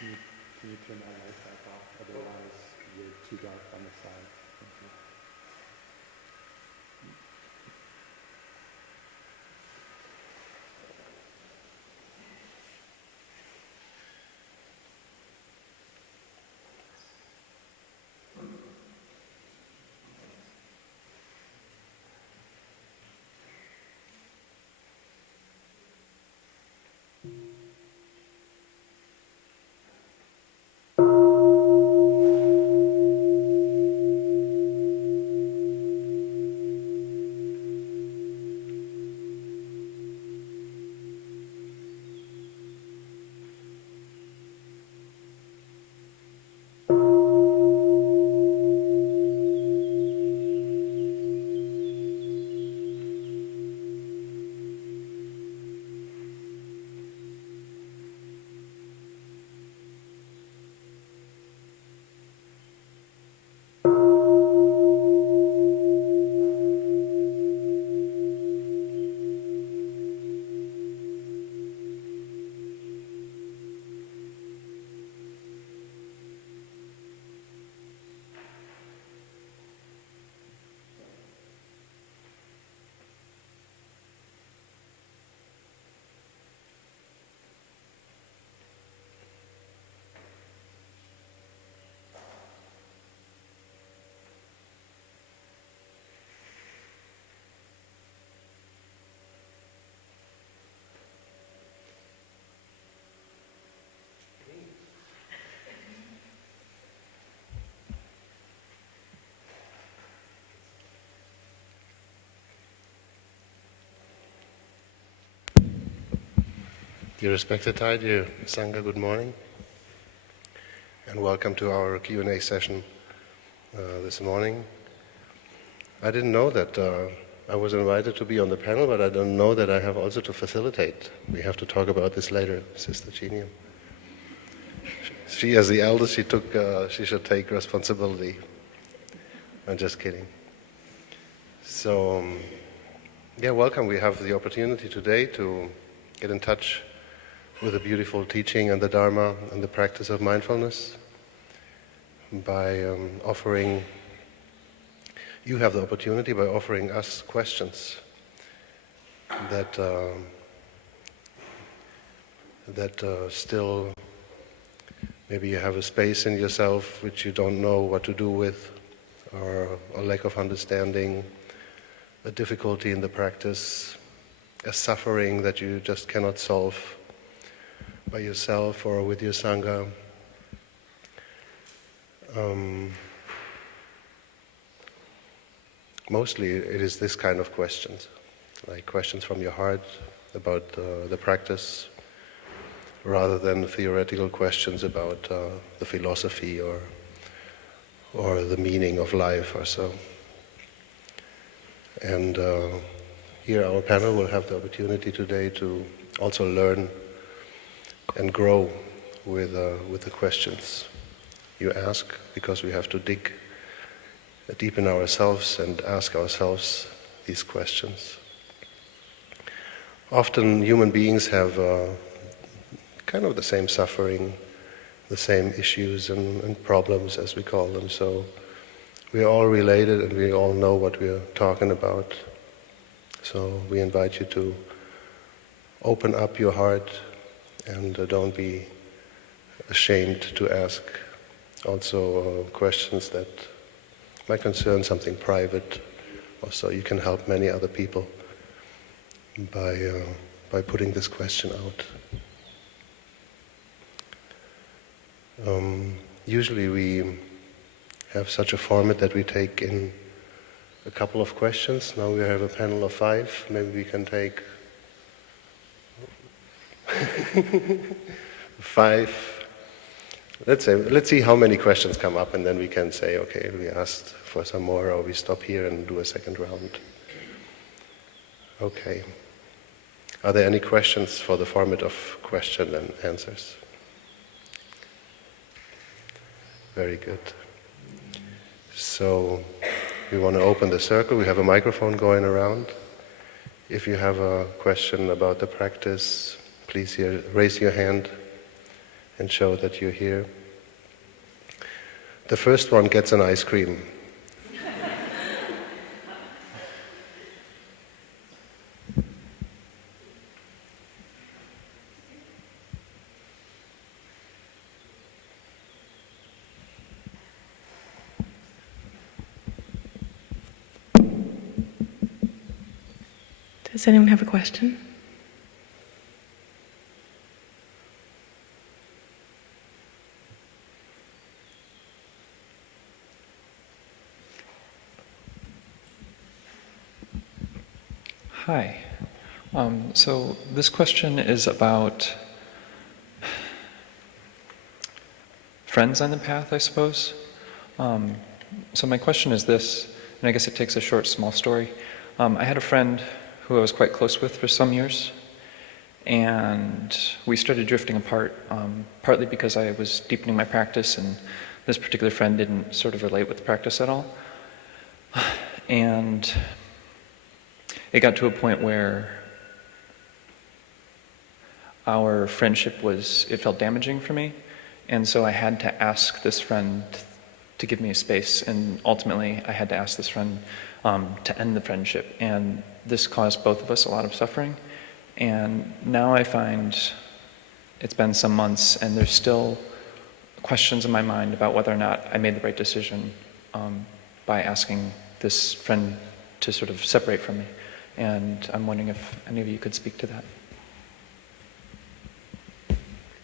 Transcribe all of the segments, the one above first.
Can you turn that light back off? Otherwise, you're too dark on the side. Thank you. Dear respected Thai, dear Sangha, good morning, and welcome to our Q&A session this morning. I didn't know that I was invited to be on the panel, but I don't know that I have also to facilitate. We have to talk about this later, Sister Chiniam. She, as the eldest, she should take responsibility. I'm just kidding. So, welcome. We have the opportunity today to get in touch with the beautiful teaching and the Dharma and the practice of mindfulness by offering, you have the opportunity by offering us questions that still maybe you have a space in yourself which you don't know what to do with, or a lack of understanding, a difficulty in the practice, a suffering that you just cannot solve by yourself or with your Sangha. Mostly it is this kind of questions, like questions from your heart about the practice, rather than theoretical questions about the philosophy or the meaning of life or so. And here our panel will have the opportunity today to also learn and grow with the questions you ask, because we have to dig deep in ourselves and ask ourselves these questions. Often human beings have kind of the same suffering, the same issues and problems, as we call them, so we are all related and we all know what we are talking about. So we invite you to open up your heart and don't be ashamed to ask also questions that might concern something private. Also, you can help many other people by putting this question out. Usually we have such a format that we take in a couple of questions. Now we have a panel of 5. Maybe we can take 5. Let's see how many questions come up, and then we can say, okay, we asked for some more, or we stop here and do a second round. Okay. Are there any questions for the format of question and answers? Very good. So we want to open the circle. We have a microphone going around. If you have a question about the practice, please raise your hand, and show that you're here. The first one gets an ice cream. Does anyone have a question? Hi. So this question is about friends on the path, I suppose. So my question is this, and I guess it takes a short, small story. I had a friend who I was quite close with for some years, and we started drifting apart, partly because I was deepening my practice, and this particular friend didn't sort of relate with the practice at all. And it got to a point where our friendship it felt damaging for me, and so I had to ask this friend to give me a space, and ultimately I had to ask this friend to end the friendship, and this caused both of us a lot of suffering. And now I find it's been some months, and there's still questions in my mind about whether or not I made the right decision by asking this friend to sort of separate from me. And I'm wondering if any of you could speak to that. Could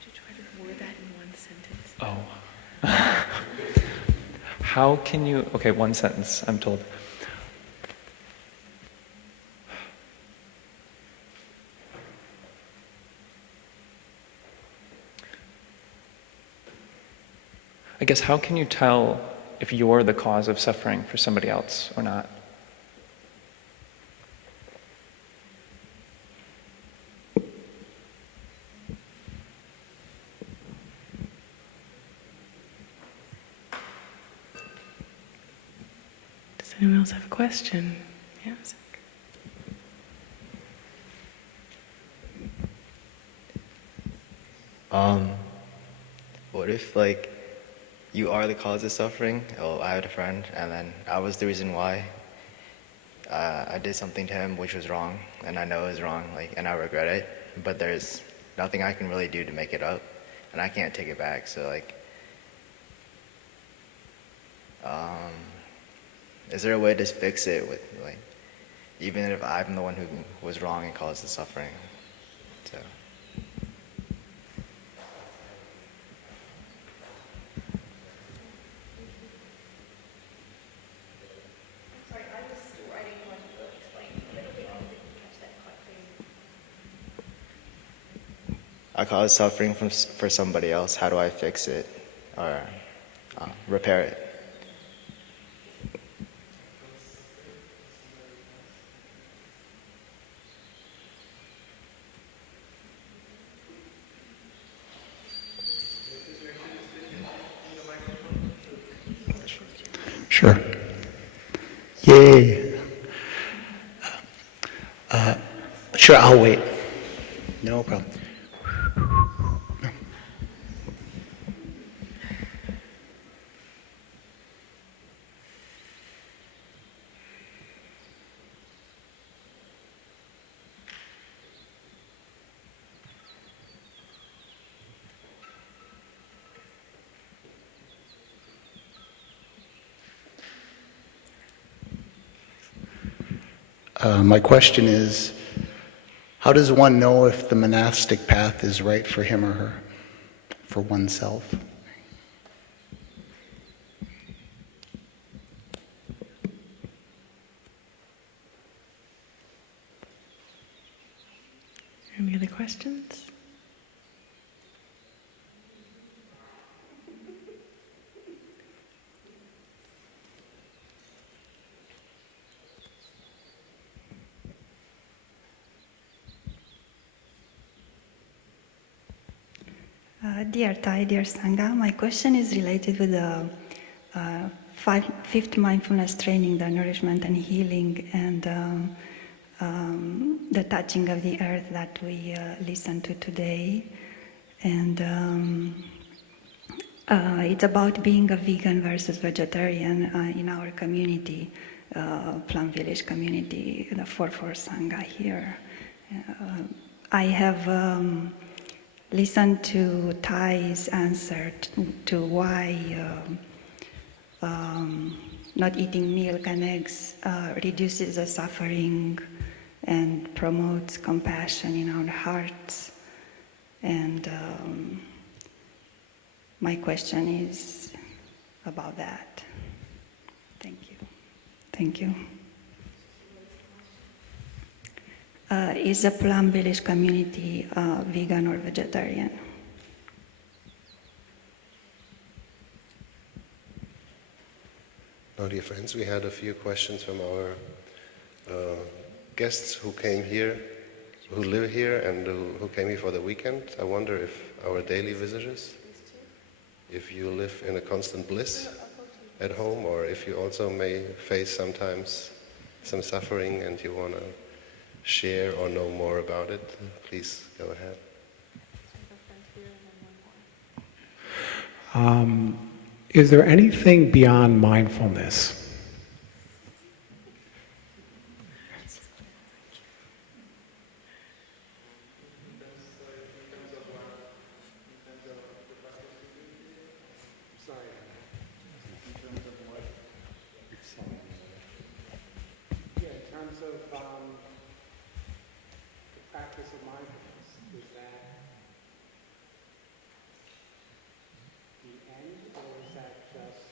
you try to word that in one sentence? Oh. How can you, okay, one sentence, I'm told. I guess, how can you tell if you're the cause of suffering for somebody else or not? Does anyone else have a question? Yes. What if, like, you are the cause of suffering? Oh, I had a friend, and then I was the reason why. I did something to him which was wrong, and I know it was wrong, like, and I regret it. But there's nothing I can really do to make it up, and I can't take it back. So, like, is there a way to fix it with, like, even if I'm the one who was wrong and caused the suffering? So. I caused suffering for somebody else. How do I fix it or repair it? Sure. Yay. Sure, I'll wait. No problem. My question is, how does one know if the monastic path is right for him or her, for oneself? Any other questions? Dear Thai, dear Sangha, my question is related with the fifth mindfulness training, the nourishment and healing, and the touching of the earth that we listened to today. and it's about being a vegan versus vegetarian in our community, Plum Village community, the 4/4 Sangha here. I have listened to Thai's answer to why not eating milk and eggs reduces the suffering and promotes compassion in our hearts. And my question is about that. Thank you. Thank you. Is the Plum Village community vegan or vegetarian? Now, dear friends, we had a few questions from our guests who came here, who live here and who came here for the weekend. I wonder if our daily visitors, if you live in a constant bliss at home, or if you also may face sometimes some suffering and you want to share or know more about it, please go ahead. Is there anything beyond mindfulness? Yeah, in terms of the practice of mindfulness, is that the end, or is that just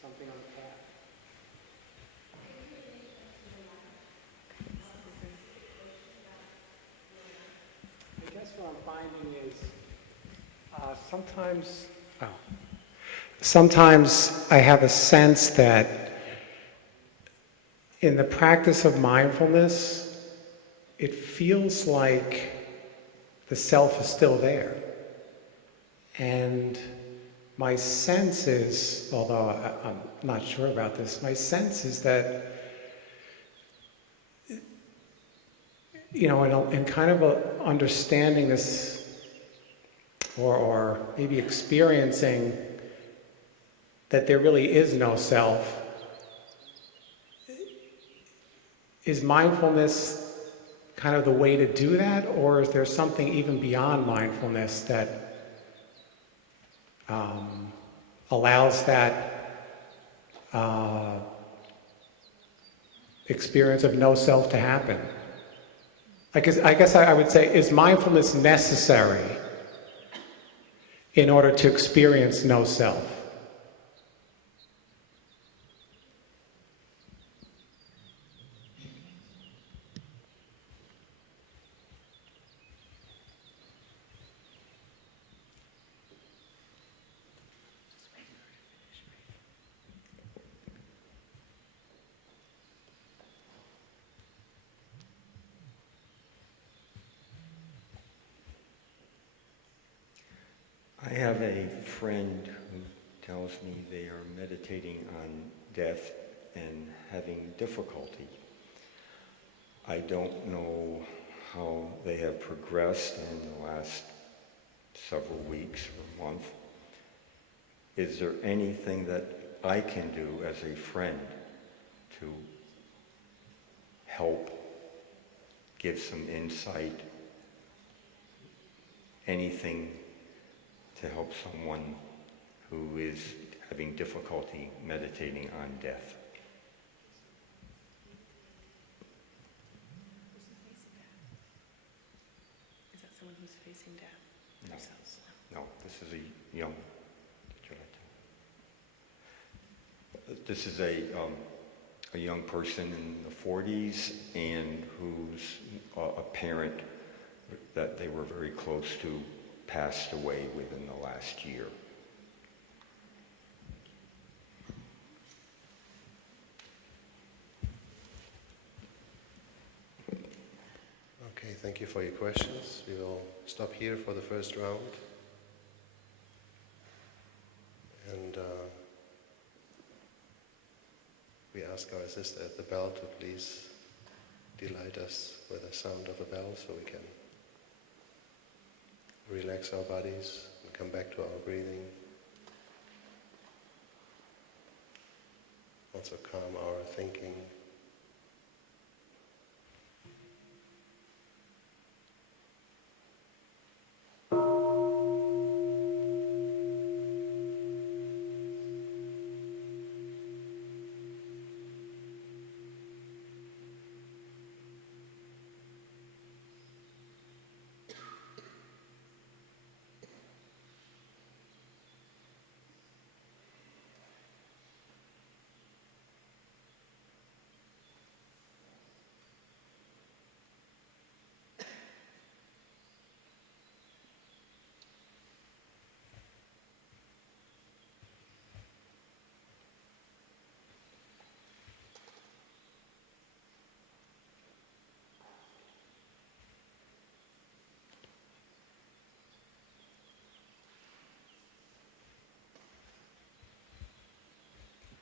something on the path? I guess what I'm finding is sometimes I have a sense that in the practice of mindfulness, it feels like the self is still there. And my sense is, although I'm not sure about this, my sense is that, you know, in kind of understanding this, or maybe experiencing that there really is no self, is mindfulness kind of the way to do that, or is there something even beyond mindfulness that allows that experience of no self to happen? I guess I would say, is mindfulness necessary in order to experience no self? I have a friend who tells me they are meditating on death and having difficulty. I don't know how they have progressed in the last several weeks or month. Is there anything that I can do as a friend to help give some insight, anything to help someone who is having difficulty meditating on death? Is that someone who's facing death? No. Themselves? No, this is a young. This is a young person in the 40s and who's a parent that they were very close to passed away within the last year. Okay, thank you for your questions. We will stop here for the first round. And we ask our sister at the bell to please delight us with the sound of a bell so we can relax our bodies and come back to our breathing. Also calm our thinking.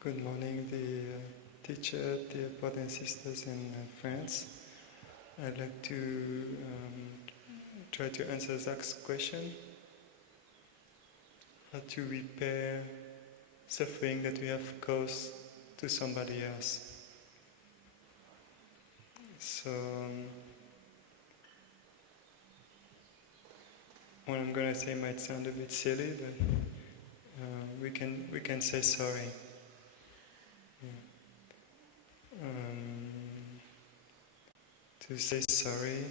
Good morning, the teacher, dear brothers and sisters and friends. I'd like to try to answer Zach's question. How to repair suffering that we have caused to somebody else. So, what I'm going to say might sound a bit silly, but we can say sorry. To say sorry,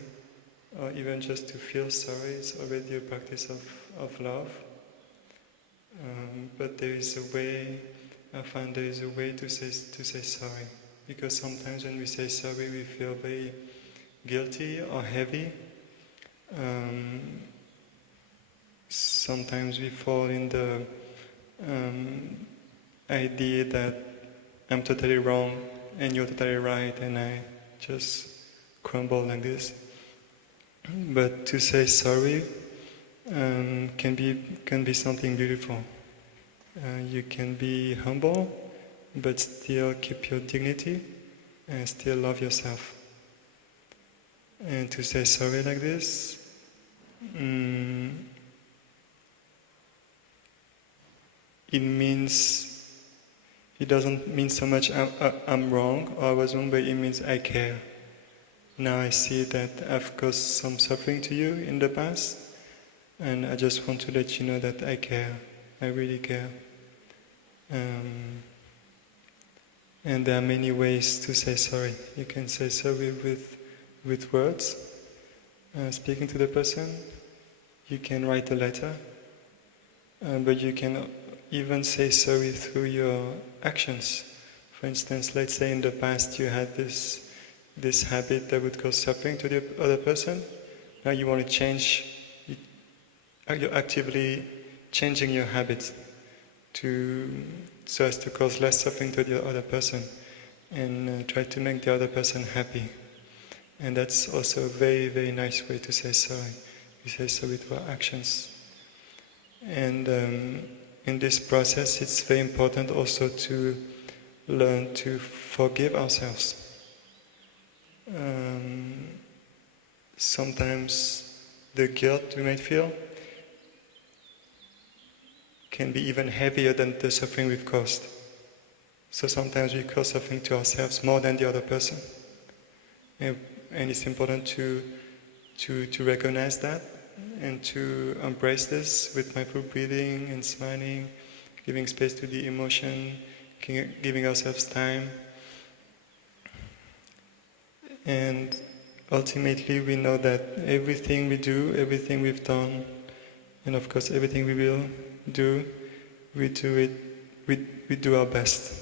or even just to feel sorry, is already a practice of love. But there is a way, I find there is a way to say sorry. Because sometimes when we say sorry, we feel very guilty or heavy. Sometimes we fall in the idea that I'm totally wrong and you're totally right, and I just crumble like this. But to say sorry can be something beautiful. You can be humble, but still keep your dignity and still love yourself. And to say sorry like this, it doesn't mean so much I'm wrong or I was wrong, but it means I care. Now I see that I've caused some suffering to you in the past, and I just want to let you know that I care. I really care. And there are many ways to say sorry. You can say sorry with words, speaking to the person. You can write a letter, but you can even say sorry through your actions. For instance, let's say in the past you had this habit that would cause suffering to the other person. Now you want to change. You're actively changing your habits so as to cause less suffering to the other person, and try to make the other person happy. And that's also a very, very nice way to say sorry. We say sorry to our actions. And in this process, it's very important also to learn to forgive ourselves. Sometimes the guilt we might feel can be even heavier than the suffering we've caused. So sometimes we cause suffering to ourselves more than the other person. And it's important to recognize that and to embrace this with mindful breathing and smiling, giving space to the emotion, giving ourselves time. And ultimately we know that everything we do, everything we've done, and of course everything we will do, we do our best.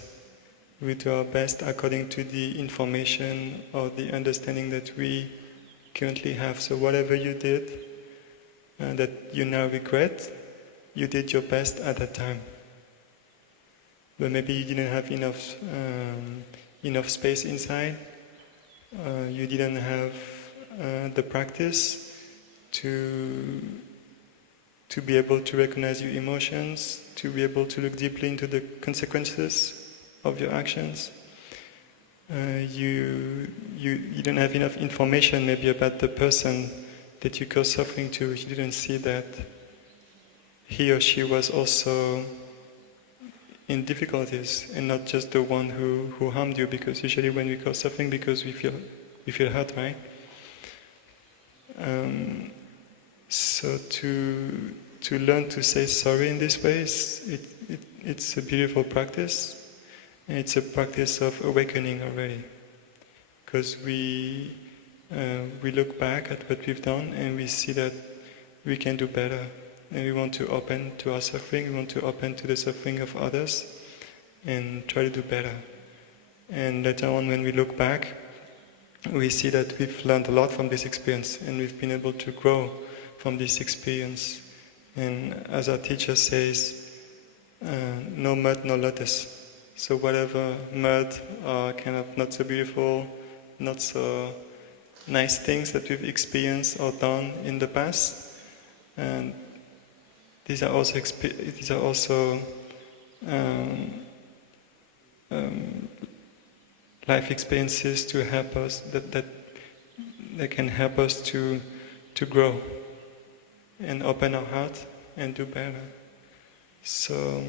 We do our best according to the information or the understanding that we currently have. So whatever you did that you now regret, you did your best at that time. But maybe you didn't have enough space inside. You didn't have the practice to be able to recognize your emotions, to be able to look deeply into the consequences of your actions. You don't have enough information maybe about the that you cause suffering to, you didn't see that he or she was also in difficulties and not just the one who harmed you, because usually when we cause suffering because we feel hurt, right? So to learn to say sorry in this way, it's a beautiful practice, and it's a practice of awakening already, because we look back at what we've done and we see that we can do better, and we want to open to our suffering, we want to open to the suffering of others and try to do better. And later on, when we look back, we see that we've learned a lot from this experience and we've been able to grow from this experience. And as our teacher says, no mud, no lotus. So whatever mud are kind of not so beautiful, not so nice things that we've experienced or done in the past, and these are also life experiences to help us, that can help us to grow and open our heart and do better. So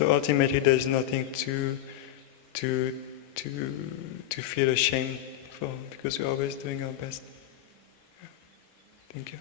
ultimately, there's nothing to feel ashamed for, because we're always doing our best. Thank you.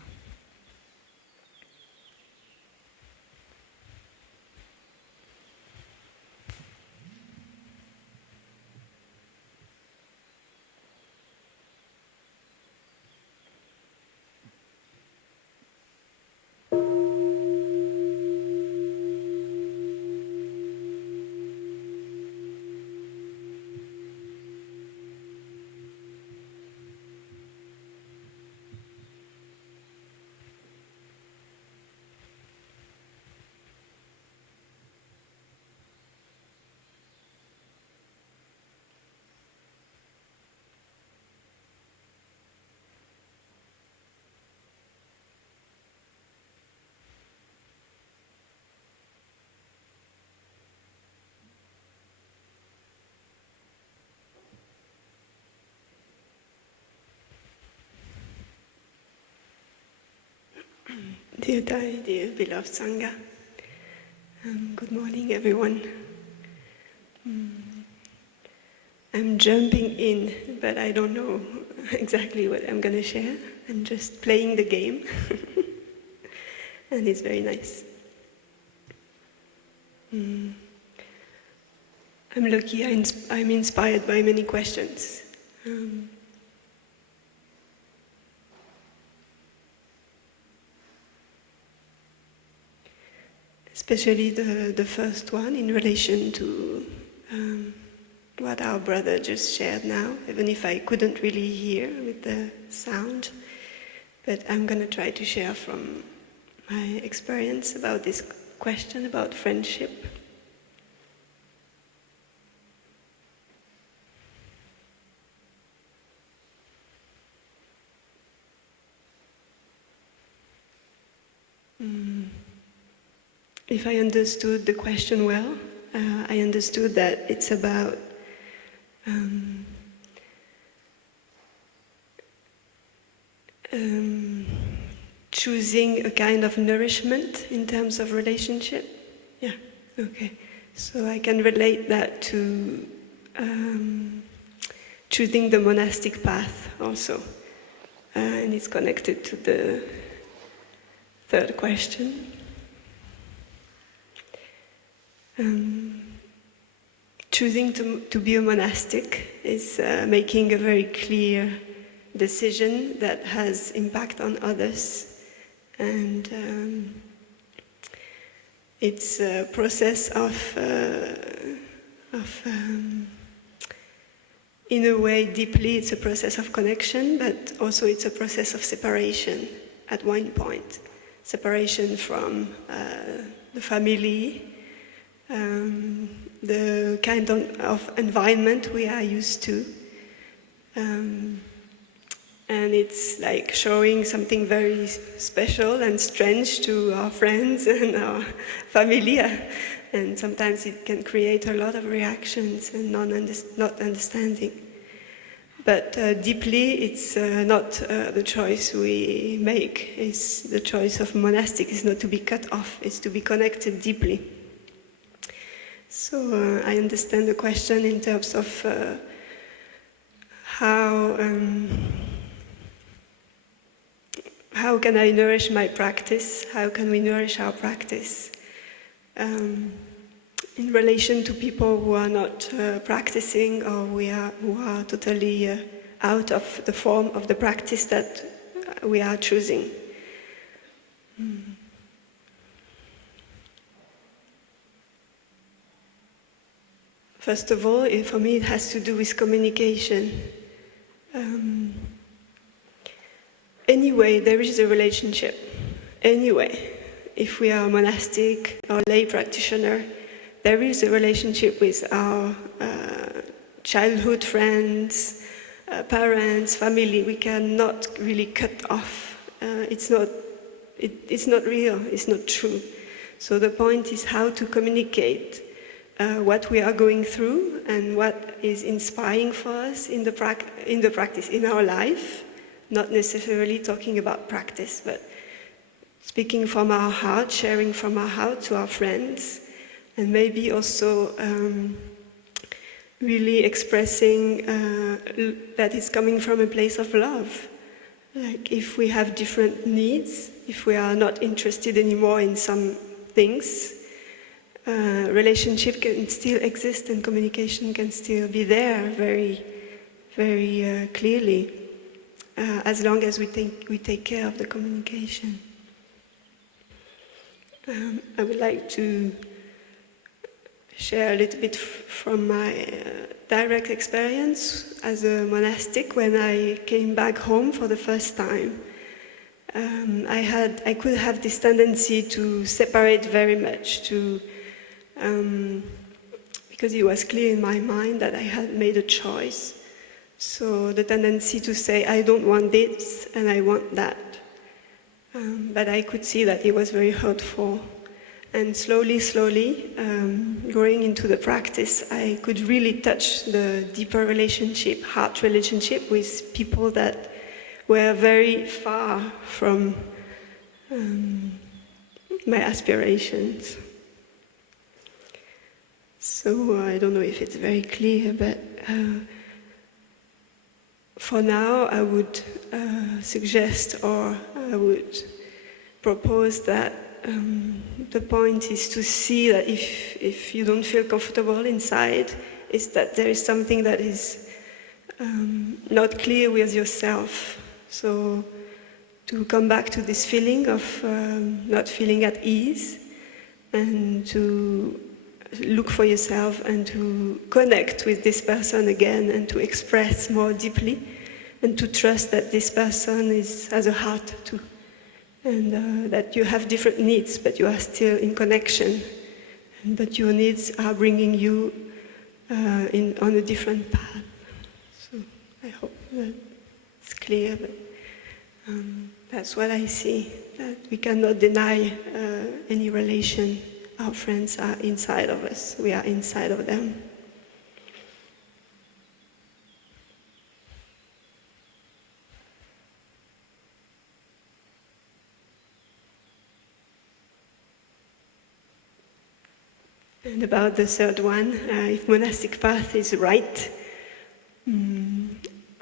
Dear Dai, dear beloved Sangha, good morning everyone. I'm jumping in, but I don't know exactly what I'm going to share. I'm just playing the game, and it's very nice. I'm lucky, I'm inspired by many questions. Especially the first one in relation to what our brother just shared now, even if I couldn't really hear with the sound. But I'm going to try to share from my experience about this question about friendship. If I understood the question well, I understood that it's about choosing a kind of nourishment in terms of relationship. Yeah, okay. So I can relate that to choosing the monastic path also. And it's connected to the third question. Choosing to be a monastic is making a very clear decision that has impact on others, and it's a process of in a way deeply it's a process of connection, but also it's a process of separation at one point, separation from the family, the kind of environment we are used to. And it's like showing something very special and strange to our friends and our family. And sometimes it can create a lot of reactions and not understanding. But deeply, it's not the choice we make. It's the choice of monastic. It's not to be cut off. It's to be connected deeply. So I understand the question in terms of how can I nourish my practice? How can we nourish our practice in relation to people who are not practicing, or who are totally out of the form of the practice that we are choosing? First of all, for me, it has to do with communication. Anyway, there is a relationship. Anyway, if we are monastic or lay practitioner, there is a relationship with our childhood friends, parents, family. We cannot really cut off. It's not real. It's not true. So the point is how to communicate what we are going through and what is inspiring for us in the practice, in our life. Not necessarily talking about practice, but speaking from our heart, sharing from our heart to our friends, and maybe also really expressing that it's coming from a place of love. Like if we have different needs, if we are not interested anymore in some things, relationship can still exist and communication can still be there very, very clearly. As long as we take care of the communication. I would like to share a little bit from my direct experience as a monastic. When I came back home for the first time, I could have this tendency to separate very much, because it was clear in my mind that I had made a choice. So the tendency to say, I don't want this and I want that. But I could see that it was very hurtful. And slowly, growing into the practice, I could really touch the deeper relationship, heart relationship with people that were very far from my aspirations. So I don't know if it's very clear, but for now, I would suggest, or I would propose that the point is to see that if you don't feel comfortable inside, is that there is something that is not clear with yourself. So to come back to this feeling of not feeling at ease, and to look for yourself and to connect with this person again and to express more deeply and to trust that this person has a heart too, and that you have different needs but you are still in connection, but your needs are bringing you on a different path. So I hope that it's clear, but that's what I see, that we cannot deny any relation. Our friends are inside of us. We are inside of them. And about the third one, if monastic path is right,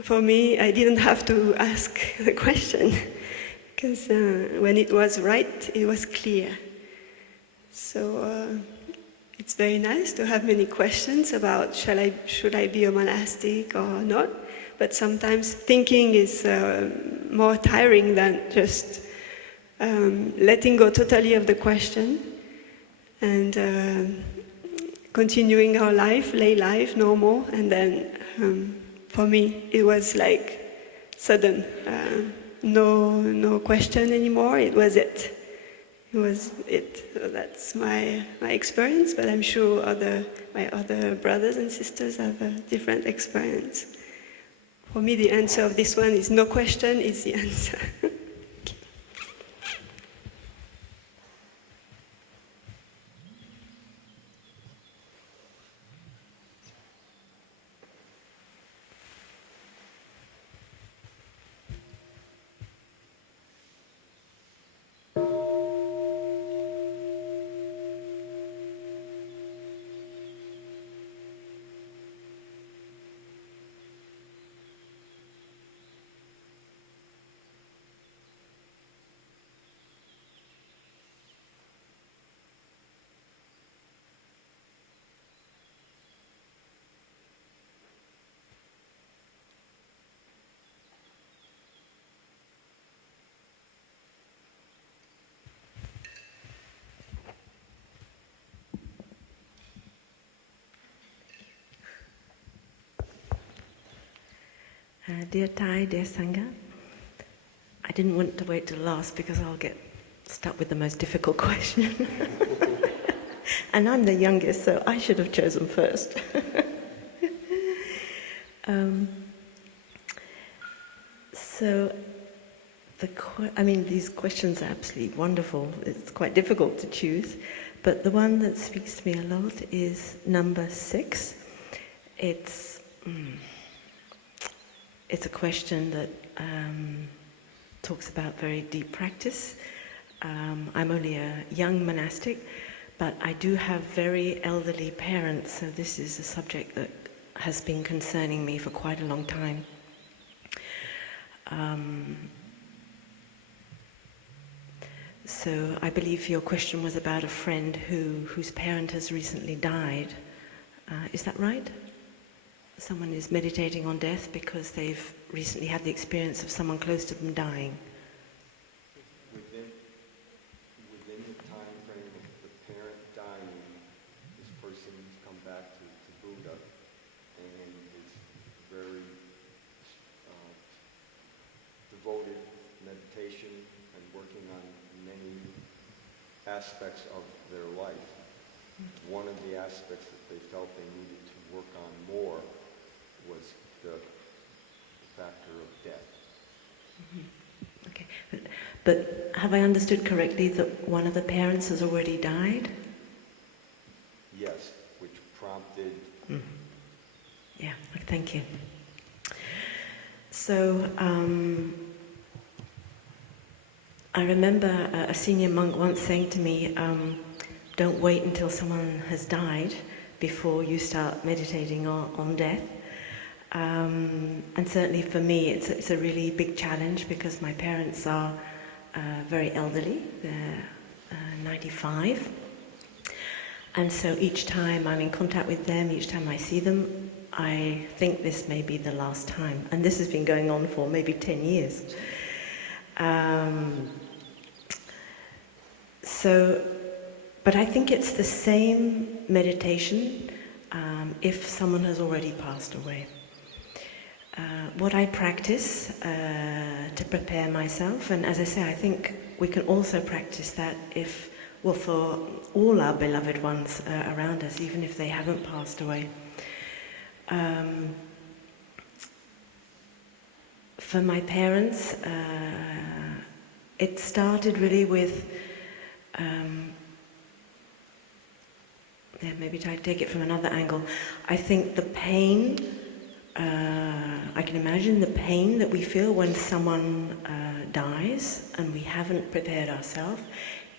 for me, I didn't have to ask the question, because when it was right, it was clear. So it's very nice to have many questions about should I be a monastic or not, but sometimes thinking is more tiring than just letting go totally of the question and continuing our life, lay life, normal, and then for me it was like sudden, no question anymore, it was it. It was it. So that's my experience, but I'm sure my other brothers and sisters have a different experience. For me, the answer of this one is no question is the answer. Dear Thai, dear Sangha, I didn't want to wait till last because I'll get stuck with the most difficult question. And I'm the youngest, so I should have chosen first. So, these questions are absolutely wonderful. It's quite difficult to choose, but the one that speaks to me a lot is number 6. It's a question that talks about very deep practice. I'm only a young monastic, but I do have very elderly parents, so this is a subject that has been concerning me for quite a long time. So I believe your question was about a friend whose parent has recently died. Is that right? Someone is meditating on death because they've recently had the experience of someone close to them dying. Within the time frame of the parent dying, this person's come back to Buddha and is very devoted meditation and working on many aspects of their life. One of the aspects that they felt they needed to work on more was the factor of death. Mm-hmm. Okay, but have I understood correctly that one of the parents has already died? Yes, which prompted... Mm. Yeah, thank you. So, I remember a senior monk once saying to me, don't wait until someone has died before you start meditating on death. And certainly for me, it's a really big challenge because my parents are very elderly. They're 95. And so each time I'm in contact with them, each time I see them, I think this may be the last time. And this has been going on for maybe 10 years. But I think it's the same meditation if someone has already passed away. What I practice to prepare myself, and as I say, I think we can also practice that for all our beloved ones around us, even if they haven't passed away. For my parents, it started really with maybe I take it from another angle. I think the pain, I can imagine the pain that we feel when someone dies and we haven't prepared ourselves,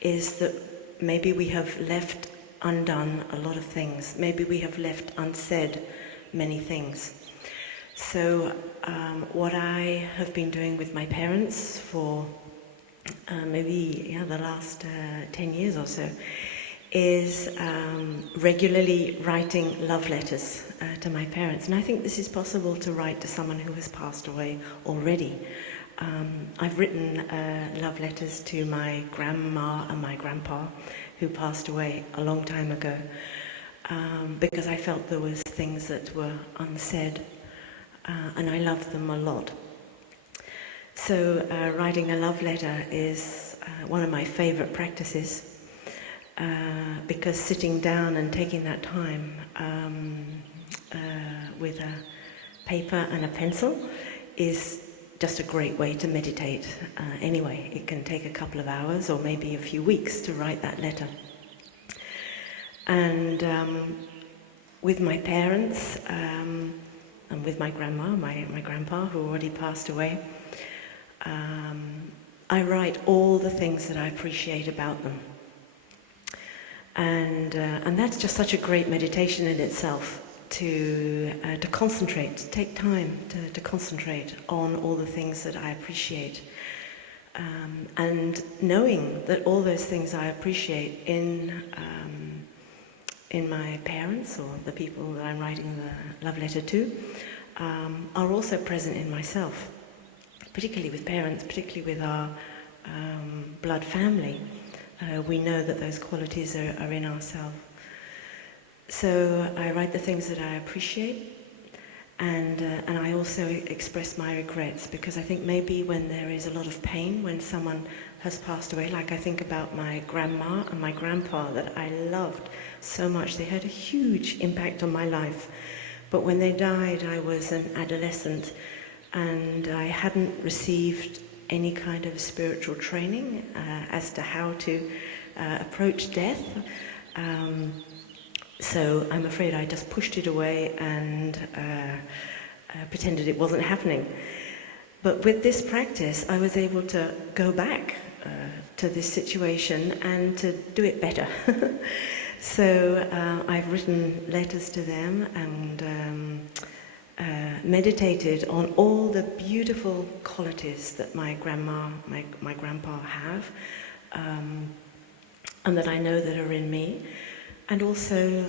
is that maybe we have left undone a lot of things. Maybe we have left unsaid many things. So what I have been doing with my parents for the last 10 years or so, is regularly writing love letters to my parents. And I think this is possible to write to someone who has passed away already. I've written love letters to my grandma and my grandpa, who passed away a long time ago, because I felt there was things that were unsaid, and I loved them a lot. So writing a love letter is one of my favorite practices, because sitting down and taking that time with a paper and a pencil is just a great way to meditate. Anyway, it can take a couple of hours or maybe a few weeks to write that letter. And with my parents and with my grandma, my grandpa, who already passed away, I write all the things that I appreciate about them. And that's just such a great meditation in itself, to concentrate, to take time to concentrate on all the things that I appreciate. And knowing that all those things I appreciate in my parents or the people that I'm writing the love letter to are also present in myself, particularly with parents, particularly with our blood family. We know that those qualities are in ourselves. So I write the things that I appreciate, And I also express my regrets, because I think maybe when there is a lot of pain, when someone has passed away, like I think about my grandma and my grandpa that I loved so much. They had a huge impact on my life. But when they died, I was an adolescent, and I hadn't received any kind of spiritual training as to how to approach death. So I'm afraid I just pushed it away and pretended it wasn't happening. But with this practice, I was able to go back to this situation and to do it better. So I've written letters to them and meditated on all the beautiful qualities that my grandma, my grandpa have, and that I know that are in me, and also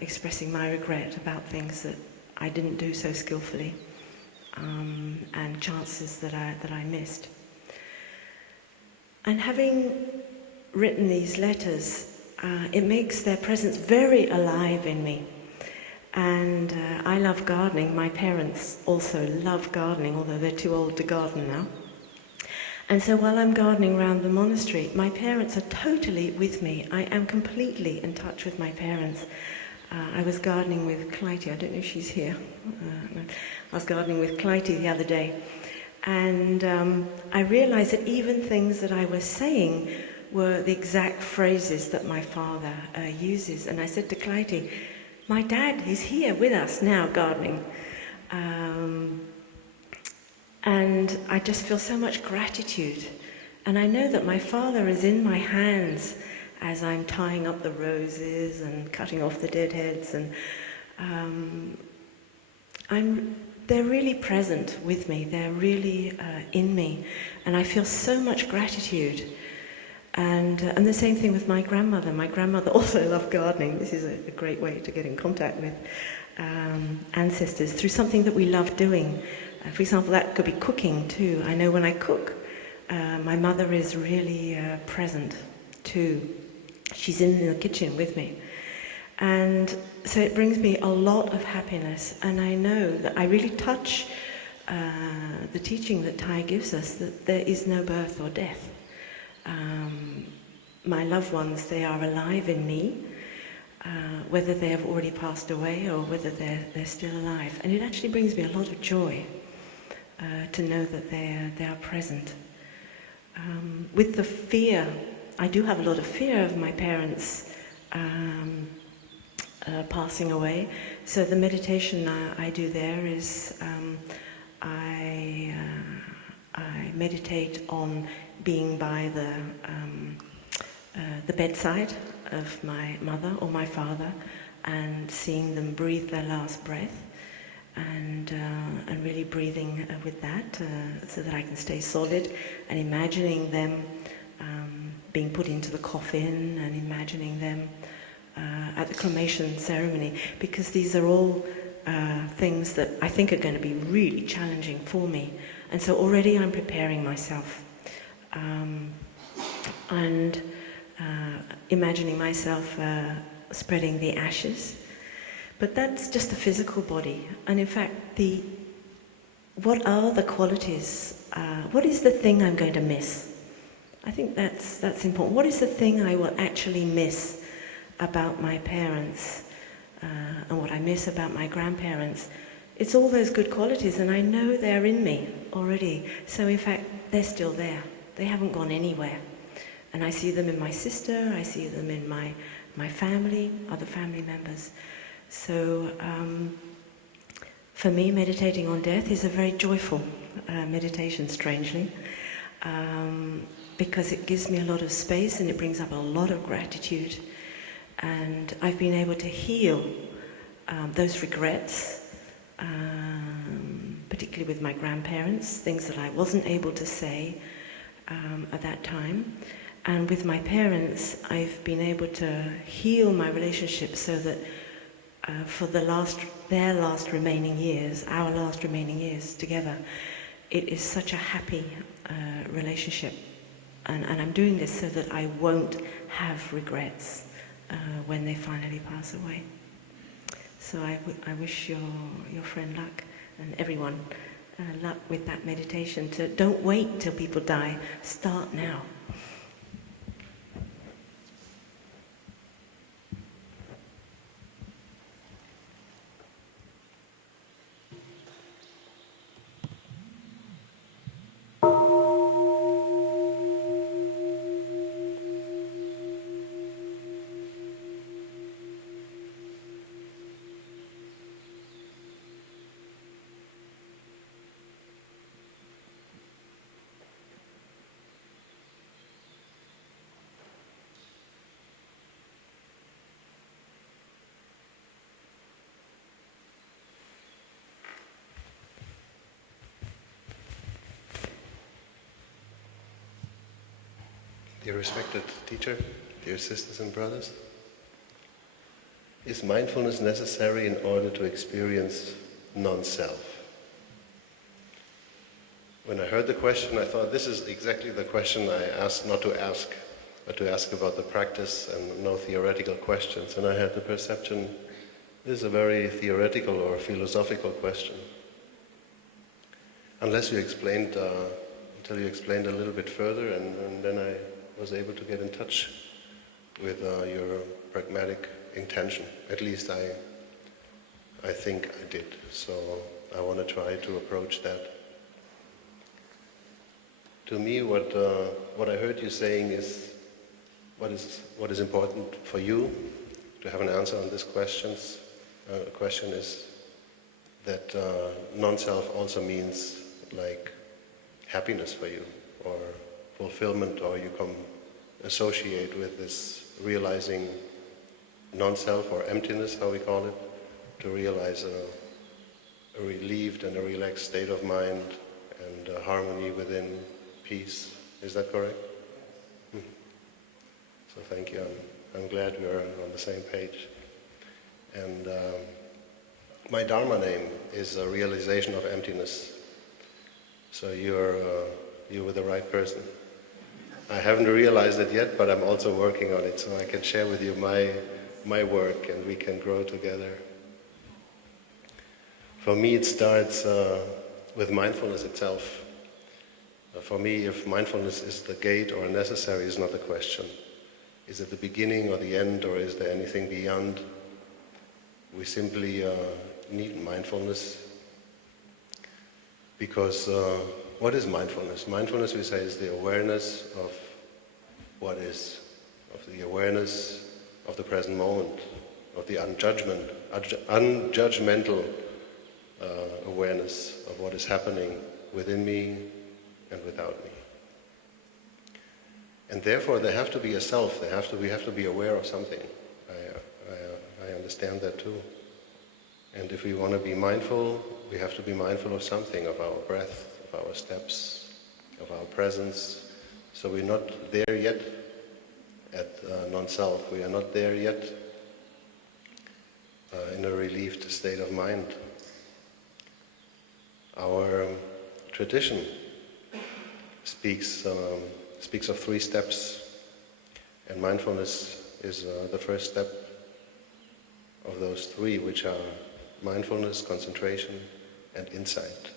expressing my regret about things that I didn't do so skillfully, and chances that I missed. And having written these letters, it makes their presence very alive in me. And I love gardening. My parents also love gardening, although they're too old to garden now. And so while I'm gardening around the monastery, my parents are totally with me. I am completely in touch with my parents. I was gardening with Clytie. I don't know if she's here. I was gardening with Clytie the other day. And I realized that even things that I was saying were the exact phrases that my father uses. And I said to Clytie, my dad is here with us now gardening. And I just feel so much gratitude. And I know that my father is in my hands as I'm tying up the roses and cutting off the dead heads. And they're really present with me. They're really in me. And I feel so much gratitude. And the same thing with my grandmother. My grandmother also loved gardening. This is a great way to get in contact with ancestors through something that we love doing. For example, that could be cooking too. I know when I cook, my mother is really present too. She's in the kitchen with me. And so it brings me a lot of happiness. And I know that I really touch the teaching that Thai gives us, that there is no birth or death. My loved ones, they are alive in me, whether they have already passed away or whether they're still alive. And it actually brings me a lot of joy to know that they are present. With the fear, I do have a lot of fear of my parents passing away. So the meditation I do there is I meditate on being by the bedside of my mother or my father and seeing them breathe their last breath, and really breathing with that so that I can stay solid, and imagining them being put into the coffin, and imagining them at the cremation ceremony, because these are all things that I think are going to be really challenging for me. And so already I'm preparing myself. And imagining myself spreading the ashes. But that's just the physical body. And in fact, what are the qualities? What is the thing I'm going to miss? I think that's important. What is the thing I will actually miss about my parents and what I miss about my grandparents? It's all those good qualities, and I know they're in me already. So in fact, they're still there. They haven't gone anywhere. And I see them in my sister, I see them in my family, other family members. So for me, meditating on death is a very joyful meditation, strangely, because it gives me a lot of space and it brings up a lot of gratitude. And I've been able to heal those regrets, particularly with my grandparents, things that I wasn't able to say at that time. And with my parents, I've been able to heal my relationship so that for their last remaining years, our last remaining years together, it is such a happy relationship. And I'm doing this so that I won't have regrets when they finally pass away. So I wish your friend luck, and everyone luck with that meditation. Don't wait till people die. Start now. Dear respected teacher, dear sisters and brothers, is mindfulness necessary in order to experience non-self? When I heard the question, I thought this is exactly the question I asked not to ask, but to ask about the practice and no theoretical questions. And I had the perception this is a very theoretical or philosophical question. Unless you explained, until you explained a little bit further, and then I was able to get in touch with your pragmatic intention. At least I think I did. So I want to try to approach that. To me, what I heard you saying is what is important for you to have an answer on these questions. The question is that non-self also means like happiness for you, or fulfillment, or you come associate with this realizing non-self or emptiness, how we call it, to realize a relieved and a relaxed state of mind and a harmony within peace. Is that correct? So thank you. I'm glad we're on the same page. And my Dharma name is a realization of emptiness. So you're with the right person. I haven't realized it yet, but I'm also working on it, so I can share with you my work and we can grow together. For me, it starts with mindfulness itself. For me, if mindfulness is the gate or necessary is not the question. Is it the beginning or the end, or is there anything beyond? We simply need mindfulness. Because what is mindfulness? Mindfulness, we say, is the awareness of what is, of the awareness of the present moment, of the unjudgmental awareness of what is happening within me and without me. And therefore there have to be a self, we have to be aware of something. I understand that too. And if we want to be mindful, we have to be mindful of something, of our breath, of our steps, of our presence. So we're not there yet at non-self. We are not there yet in a relieved state of mind. Our tradition speaks of 3 steps, and mindfulness is the first step of those 3, which are mindfulness, concentration, and insight.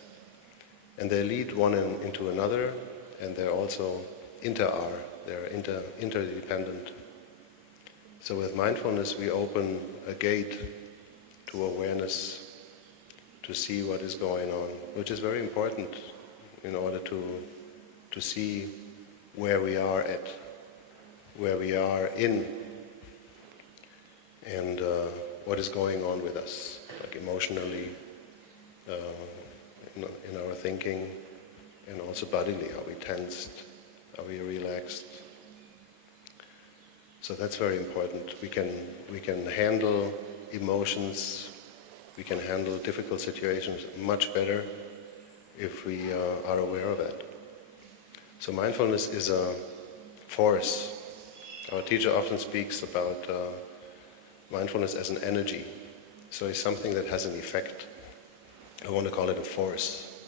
And they lead one into another, and they're also they're interdependent. So with mindfulness we open a gate to awareness, to see what is going on, which is very important in order to see where we are at, where we are in, and what is going on with us, like emotionally, in our thinking, and also bodily. Are we tensed? Are we relaxed? So that's very important. We can handle emotions, we can handle difficult situations much better if we are aware of it. So mindfulness is a force. Our teacher often speaks about mindfulness as an energy. So it's something that has an effect. I want to call it a force,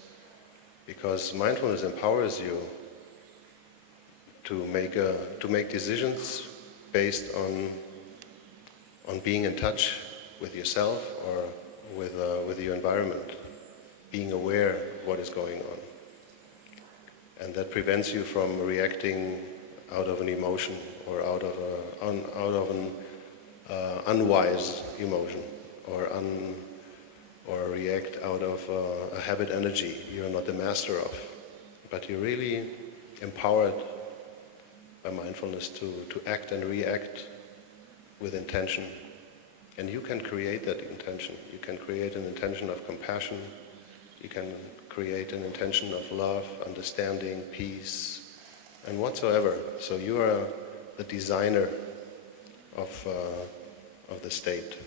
because mindfulness empowers you to make decisions based on being in touch with yourself or with your environment, being aware of what is going on. And that prevents you from reacting out of an emotion or out of an unwise emotion, or react out of a habit energy you're not the master of. But you're really empowered by mindfulness to act and react with intention. And you can create that intention. You can create an intention of compassion. You can create an intention of love, understanding, peace, and whatsoever. So you are the designer of the state.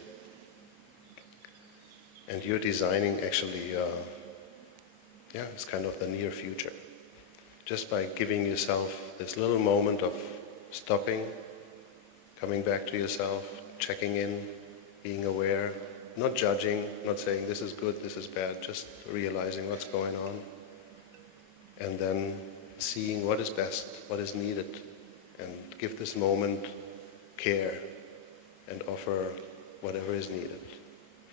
And you're designing actually, it's kind of the near future. Just by giving yourself this little moment of stopping, coming back to yourself, checking in, being aware, not judging, not saying this is good, this is bad, just realizing what's going on. And then seeing what is best, what is needed, and give this moment care and offer whatever is needed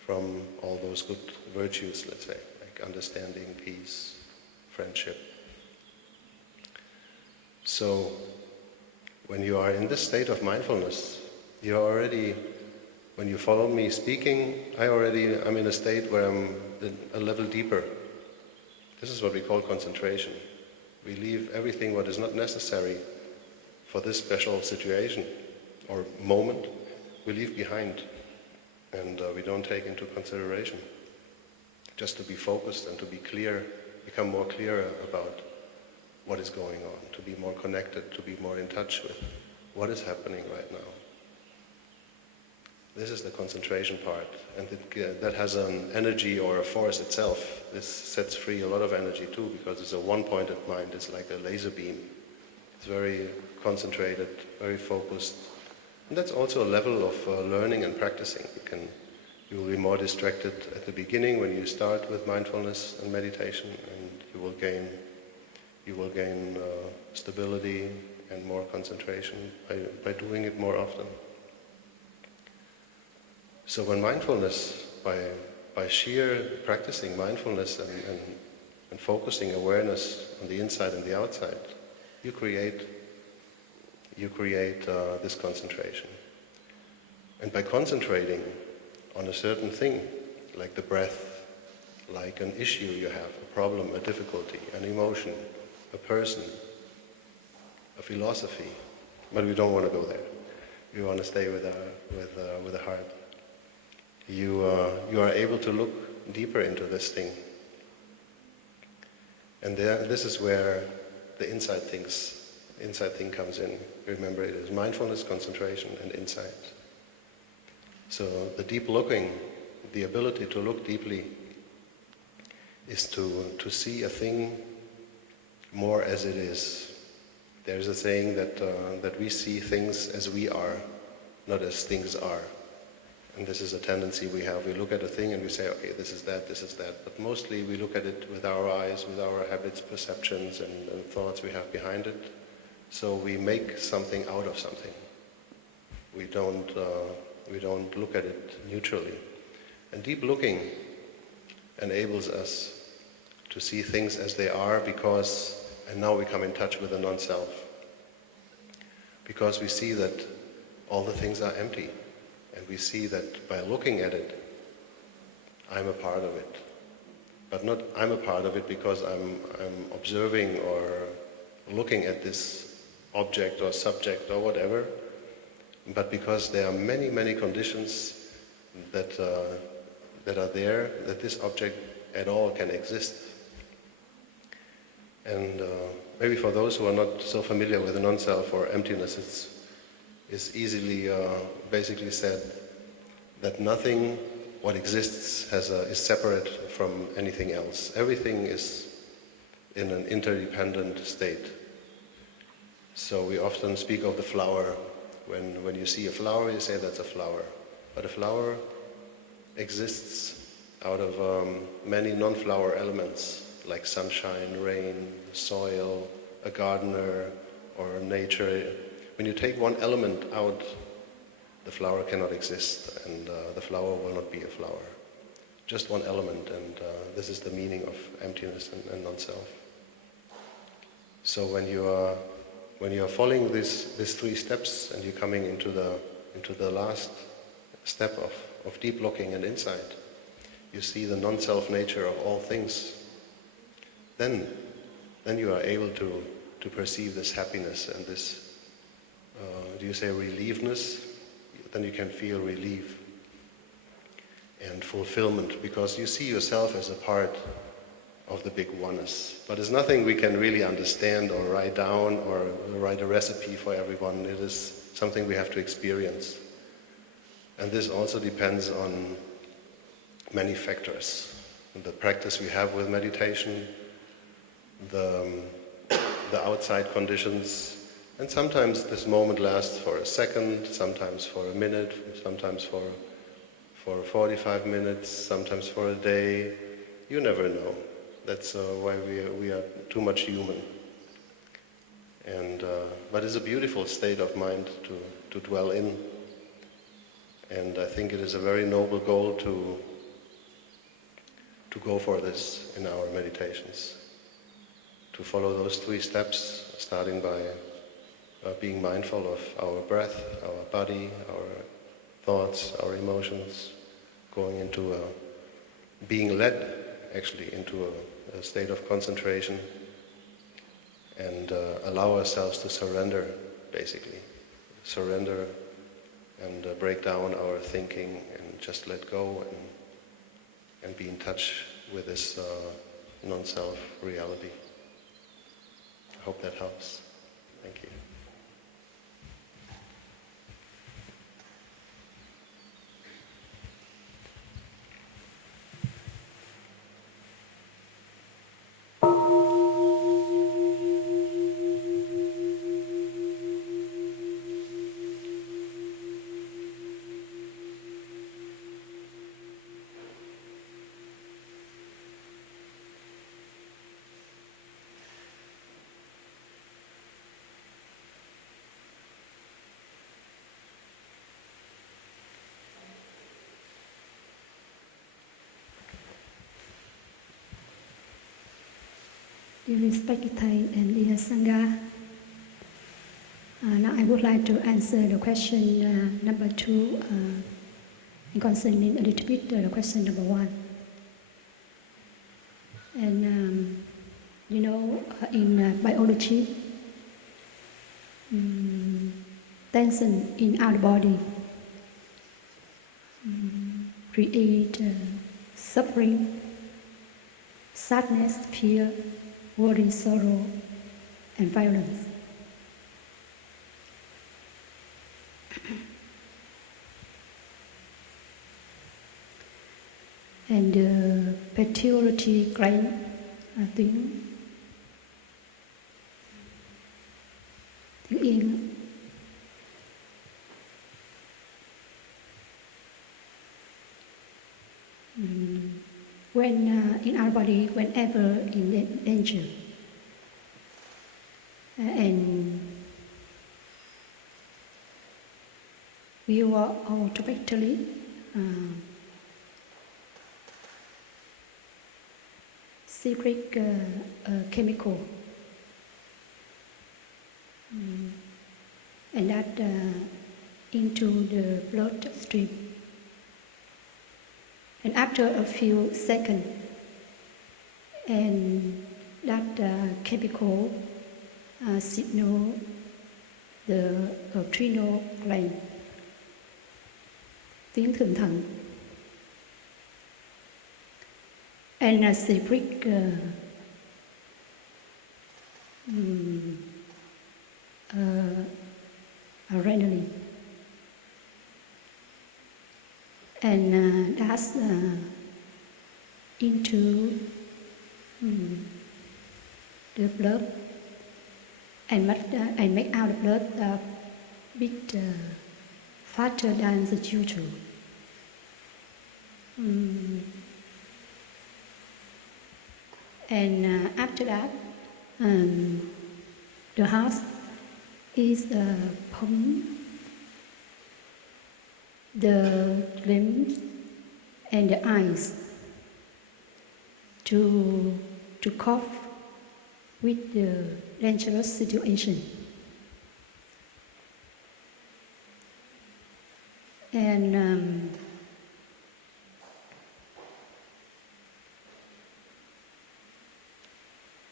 from all those good virtues, let's say, like understanding, peace, friendship. So when you are in this state of mindfulness, you're already, when you follow me speaking, I'm in a state where I'm a level deeper. This is what we call concentration. We leave everything what is not necessary for this special situation or moment, we leave behind, and we don't take into consideration. Just to be focused and to be clear, become more clearer about what is going on, to be more connected, to be more in touch with what is happening right now. This is the concentration part, and that has an energy or a force itself. This sets free a lot of energy too, because it's a one-pointed mind. It's like a laser beam. It's very concentrated, very focused. And that's also a level of learning and practicing. You will be more distracted at the beginning when you start with mindfulness and meditation, and you will gain stability and more concentration by doing it more often. So when mindfulness, by sheer practicing mindfulness and focusing awareness on the inside and the outside, you create this concentration. And by concentrating on a certain thing, like the breath, like an issue you have, a problem, a difficulty, an emotion, a person, a philosophy, but we don't want to go there. We want to stay with the heart. You are able to look deeper into this thing. And this is where the inside thing comes in. Remember, it is mindfulness, concentration, and insight. So the deep looking, the ability to look deeply, is to see a thing more as it is. There's a saying that we see things as we are, not as things are. And this is a tendency we have. We look at a thing and we say, okay, this is that. But mostly we look at it with our eyes, with our habits, perceptions, and thoughts we have behind it. So we make something out of something. We don't look at it neutrally. And deep looking enables us to see things as they are and now we come in touch with the non-self. Because we see that all the things are empty. And we see that by looking at it, I'm a part of it. But not I'm a part of it because I'm observing or looking at this object or subject or whatever, but because there are many, many conditions that are there, that this object at all can exist. And maybe for those who are not so familiar with the non-self or emptiness, it's easily basically said that nothing what exists is separate from anything else. Everything is in an interdependent state. So we often speak of the flower. When you see a flower, you say that's a flower. But a flower exists out of many non-flower elements, like sunshine, rain, soil, a gardener, or nature. When you take one element out the flower cannot exist, and the flower will not be a flower. Just one element, and this is the meaning of emptiness and non-self. So when you are following these 3 steps, and you're coming into the last step of deep looking and insight, you see the non-self nature of all things. Then you are able to perceive this happiness and this, do you say relievedness? Then you can feel relief and fulfillment, because you see yourself as a part of the big oneness. But it's nothing we can really understand or write down or write a recipe for everyone. It is something we have to experience. And this also depends on many factors. The practice we have with meditation, the outside conditions, and sometimes this moment lasts for a second, sometimes for a minute, sometimes for 45 minutes, sometimes for a day. You never know. That's why we are too much human. And but it's a beautiful state of mind to dwell in. And I think it is a very noble goal to go for this in our meditations. To follow those 3 steps, starting by being mindful of our breath, our body, our thoughts, our emotions, going into being led actually into a state of concentration, and allow ourselves to surrender, basically. Surrender and break down our thinking and just let go and be in touch with this non-self reality. I hope that helps. Thank you. Dear respected Thầy and dear Sangha, now I would like to answer the question number 2 and concerning a little bit the question number 1. And in biology, tension in our body create suffering, sadness, fear, worry, sorrow, and violence. And the pituitary gland, tiếng Yên. When in our body, whenever in danger, and we will automatically secret chemical, and that into the bloodstream. And after a few seconds, and that chemical signal the adrenal gland, tiếng thượng thận, and secret adrenaline. And that's into the blood and make out the blood a bit faster than the usual. And after that, the heart is pumped the limbs and the eyes to cope with the dangerous situation. And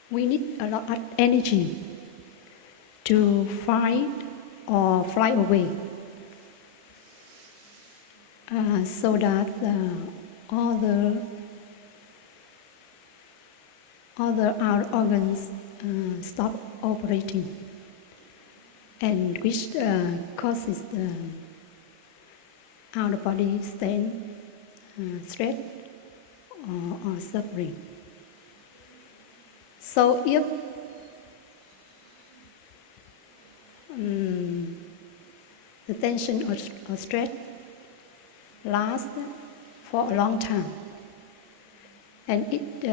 we need a lot of energy to fight or fly away, so that all our organs stop operating, and which causes the out-of-body state, stress or suffering. So if the tension or stress lasts for a long time, and it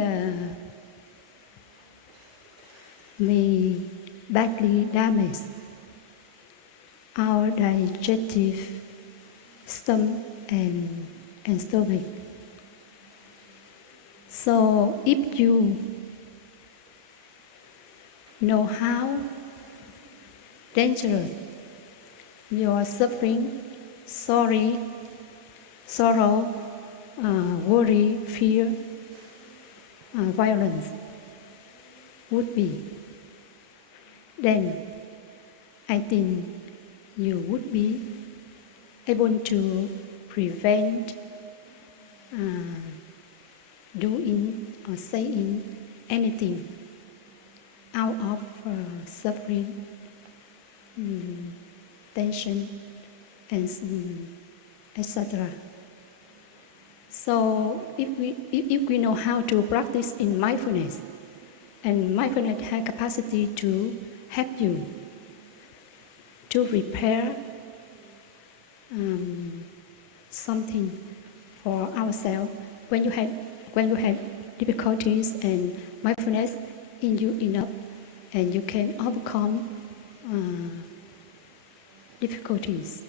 may badly damage our digestive system and stomach. So if you know how dangerous your suffering, sorrow, worry, fear, violence would be, then I think you would be able to prevent doing or saying anything out of suffering, tension, and etc. So if we know how to practice in mindfulness, and mindfulness has capacity to help you to repair something for ourselves when you have difficulties, and mindfulness in you enough, and you can overcome difficulties.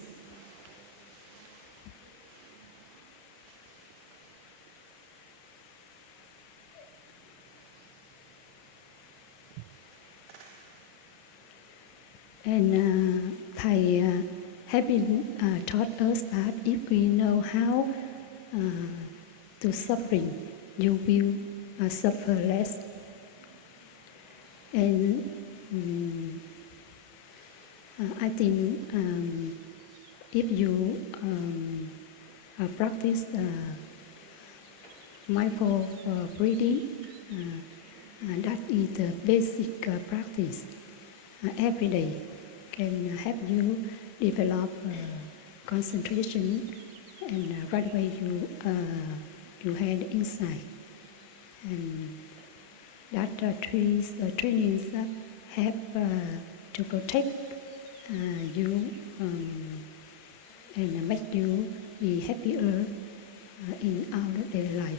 And Thầy have been taught us that if we know how to suffering, you will suffer less. And I think if you practice mindful breathing, that is the basic practice every day, can help you develop concentration, and right away you had insight, and that trainings help to protect you and make you be happier in our daily life.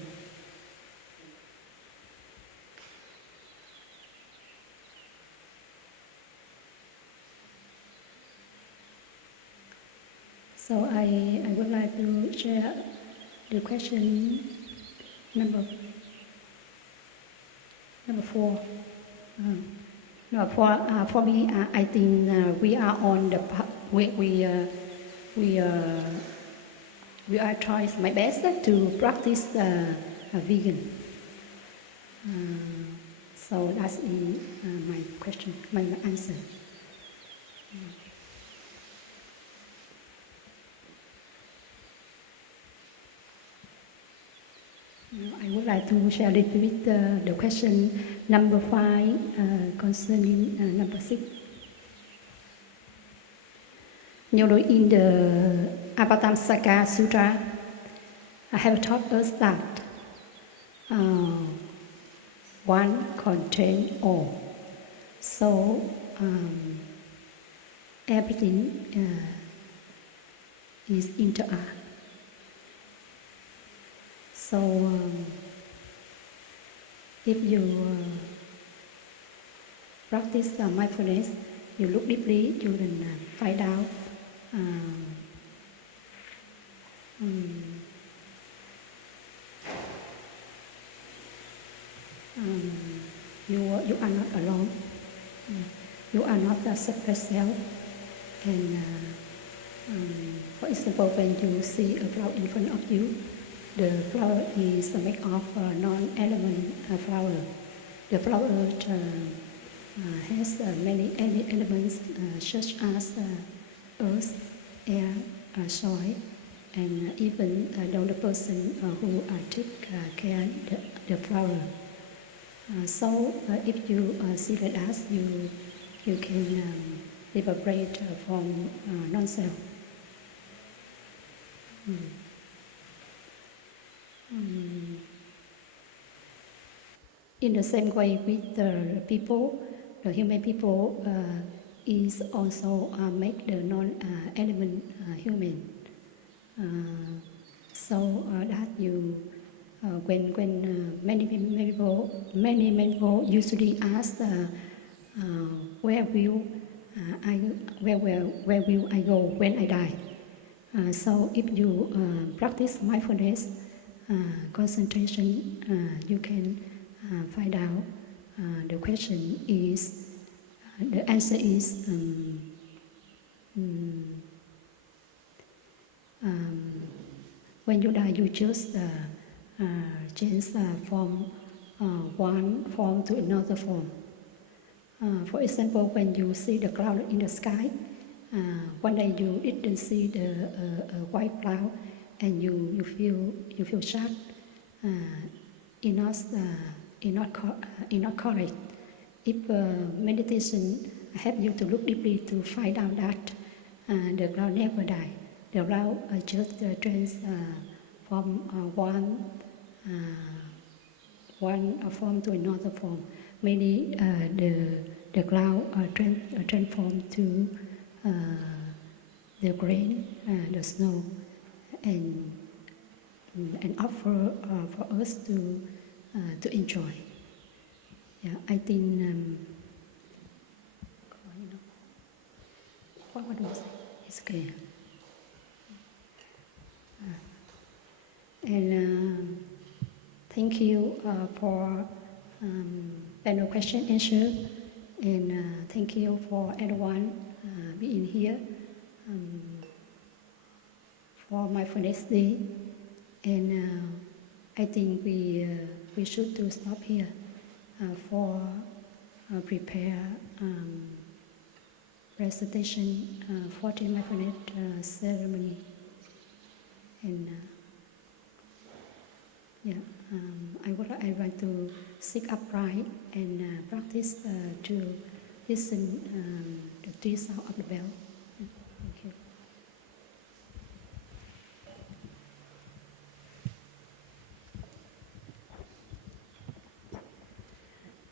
So I would like to share the question number 4. For me, I think we are on the we are trying my best to practice vegan. So that's my question, my answer. I would like to share a little bit the question number 5 concerning number 6. You know, in the Apatamsaka Sutra, I have taught us that one contains all. So everything is interact. So if you practice mindfulness, you look deeply, you can find out you are not alone. You are not a separate self. And for example, when you see a flower in front of you, the flower is made of non-element flower. The flower has many elements such as earth, air, soil, and even though the person who take care of the flower. So if you see like that, you can liberate from non-self. In the same way with the people, the human people is also make the non-element human. So that you, when many people usually ask, where will I go when I die? So if you practice mindfulness, concentration, you can find out. The question is, the answer is, when you die, you just change from one form to another form. For example, when you see the cloud in the sky, one day you didn't see the white cloud, and you feel sad. Not correct. If meditation help you to look deeply to find out that the cloud never die. The cloud just trans from one form to another form. Maybe the cloud transform to the rain, the snow, and offer for us to enjoy. Yeah, I think. What was it? It's clear. And thank you for panel question answer, and thank you for everyone being here for mindfulness day. And I think we should to stop here for prepare recitation 40 mindfulness ceremony. And I want to sit upright and practice to listen the 3 sound of the bell. Thank you.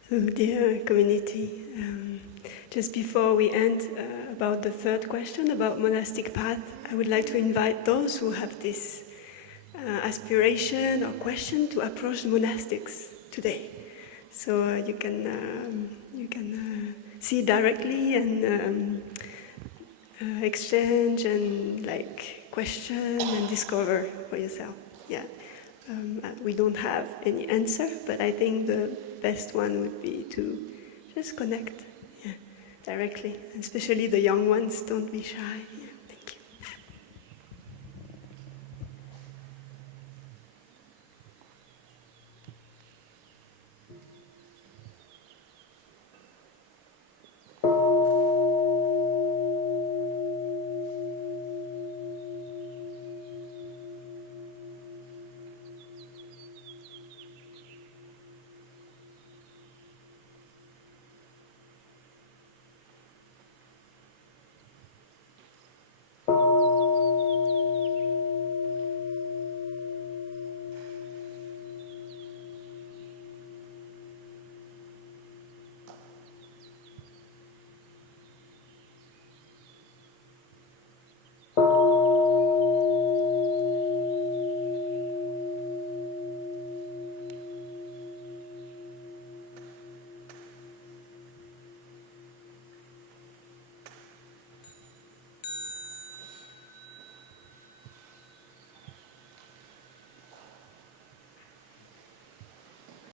So, dear community, just before we end about the third question about monastic path, I would like to invite those who have this aspiration or question to approach monastics today. So you can see directly and exchange and question and discover for yourself. Yeah, we don't have any answer, but I think the best one would be to just connect directly, and especially the young ones. Don't be shy.